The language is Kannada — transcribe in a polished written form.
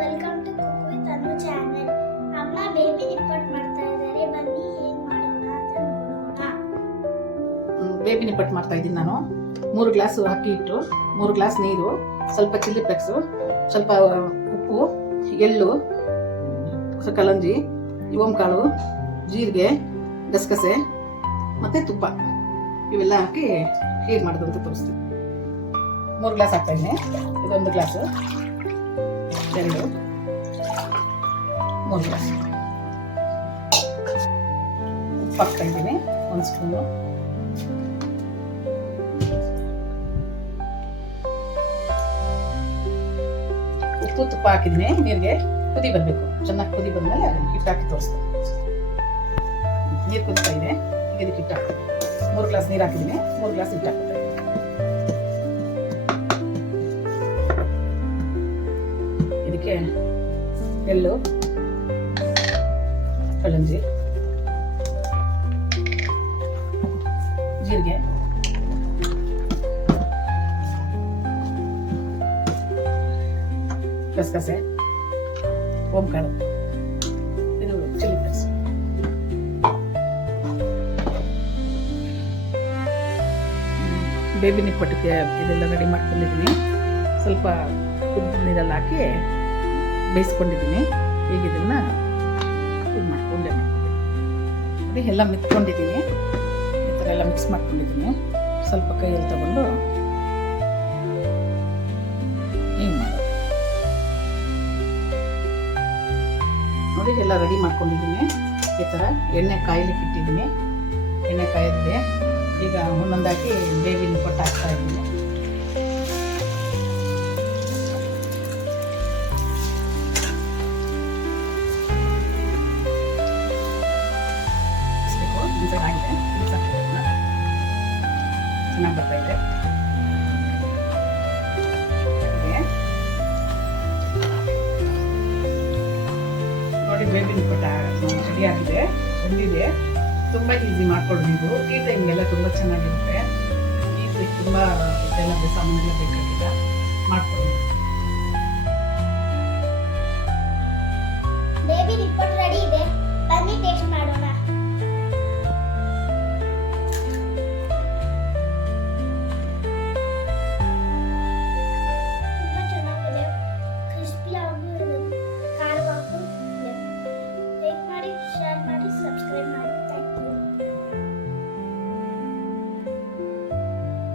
Welcome to cook with Anu channel. ಅಮ್ಮ ಬೇಬಿ ನಿಪ್ಪಟ್ಟು ಮಾಡ್ತಾ ಇದ್ದಾರೆ, ಬನ್ನಿ ಹೇಗೆ ಮಾಡೋಣ ಅಂತ ನೋಡೋಣ. ಬೇಬಿ ನಿಪ್ಪಟ್ಟು ಮಾಡ್ತಾ ಇದ್ದೀನಿ ನಾನು. 3 ಗ್ಲಾಸ್ ಅಕ್ಕಿ ಹಿಟ್ಟು, 3 ಗ್ಲಾಸ್ ನೀರು, ಸ್ವಲ್ಪ ಚಿಲ್ಲಿ ಫ್ಲೇಕ್ಸು, ಸ್ವಲ್ಪ ಉಪ್ಪು, ಎಳ್ಳು, ಕಲಂಜಿ, ಓಂಕಾಳು, ಜೀರಿಗೆ, ಗಸಗಸೆ ಮತ್ತು ತುಪ್ಪ ಇವೆಲ್ಲ ಹಾಕಿ ಹೇಗೆ ಮಾಡೋದು ಅಂತ ತೋರಿಸ್ತೀನಿ. 3 ಗ್ಲಾಸ್ ಹಾಕ್ತಾ ಇದ್ದೀನಿ. ಇದೊಂದು ಗ್ಲಾಸು, 2, 3 ಗ್ಲಾಸ್ ಉಪ್ಪು ಹಾಕ್ತಾ ಇದ್ದೀನಿ, 1 ಸ್ಪೂನು. ಉಪ್ಪು ತುಪ್ಪ ಹಾಕಿದ್ದೀನಿ. ನೀರಿಗೆ ಕುದಿ ಬರಬೇಕು, ಚೆನ್ನಾಗಿ ಕುದಿ ಬಂದಮೇಲೆ ಹಿಟ್ಟು ಹಾಕಿ ತೋರಿಸ್ತೀನಿ. ನೀರು ಕುದಿತಾ ಇದೆ, ಈಗ ಇದಕ್ಕೆ ಹಿಟ್ಟು ಹಾಕ್ತೀನಿ. 3 ಗ್ಲಾಸ್ ನೀರು ಹಾಕಿದ್ದೀನಿ, 3 ಗ್ಲಾಸ್ ಹಿಟ್ಟು ಹಾಕ್ತಾ ಇದ್ದೀನಿ. ಇದಕ್ಕೆ ಎಳ್ಳು, ಕಲಂಜಿ, ಜೀರಿಗೆ, ಗಸಗಸೆ, ಓಂಕಾಳು, ಇದು ಚಿಲ್ಲಿ ಫ್ಲೇಕ್ಸ್. ಬೇಬಿ ನಿಪ್ಪಟ್ಟಕ್ಕೆ ಇದೆಲ್ಲ ರೆಡಿ ಮಾಡ್ಕೊಂಡಿದ್ದೀನಿ. ಸ್ವಲ್ಪ ಕುದಿದ ನೀರಲ್ಲಿ ಹಾಕಿ ಬೇಯಿಸ್ಕೊಂಡಿದ್ದೀನಿ. ಈಗ ಇದನ್ನು ಇದು ಉಂಡೆ ಮಾಡ್ಕೊಂಡಿದ್ದೀನಿ. ಅದೇ ಎಲ್ಲ ಮಿಕ್ಕೊಂಡಿದ್ದೀನಿ. ಈ ಥರ ಎಲ್ಲ ಮಿಕ್ಸ್ ಮಾಡ್ಕೊಂಡಿದ್ದೀನಿ. ಸ್ವಲ್ಪ ಕೈಯಲ್ಲಿ ತಗೊಂಡು ಹಿಂಗೆ ಮಾಡೋದು ನೋಡಿ. ಎಲ್ಲ ರೆಡಿ ಮಾಡ್ಕೊಂಡಿದ್ದೀನಿ. ಈ ಥರ ಎಣ್ಣೆ ಕಾಯ್ಲಿಕ್ಕೆ ಇಟ್ಟಿದ್ದೀನಿ. ಎಣ್ಣೆ ಕಾಯ್ದಿದೆ. ಈಗ ಒಂದೊಂದಾಗಿ ಬೇಬಿ ನಿಪ್ಪಟ್ಟು ಹಾಕ್ತಾ ಇದ್ದೀನಿ. ಚೆನ್ನಾಗಿದೆ, ಚೆನ್ನಾಗಿ ಬರ್ತಾ ಇದೆ. ನೋಡಿ, ಬೇಬಿ ನಿಪ್ಪಟ್ಟು ರೆಡಿ ಆಗಿದೆ, ಬಂದಿದೆ. ತುಂಬ ಈಸಿ ಮಾಡ್ಕೊಂಡು ನೀವು ಈ ಟೈಮ್ಗೆಲ್ಲ ತುಂಬ ಚೆನ್ನಾಗಿರುತ್ತೆ. ಈಸಿ, ತುಂಬ ಇದೆಲ್ಲ ಸಾಮಾನೆಲ್ಲ ಬೇಕಾಗಿಲ್ಲ, ಮಾಡ್ಕೊಂಡು. ಬೇಬಿ ನಿಪ್ಪಟ್ಟು ರೆಡಿ ಇದೆ, ಬನ್ನಿ ಟೇಸ್ಟ್ ಮಾಡೋಣ.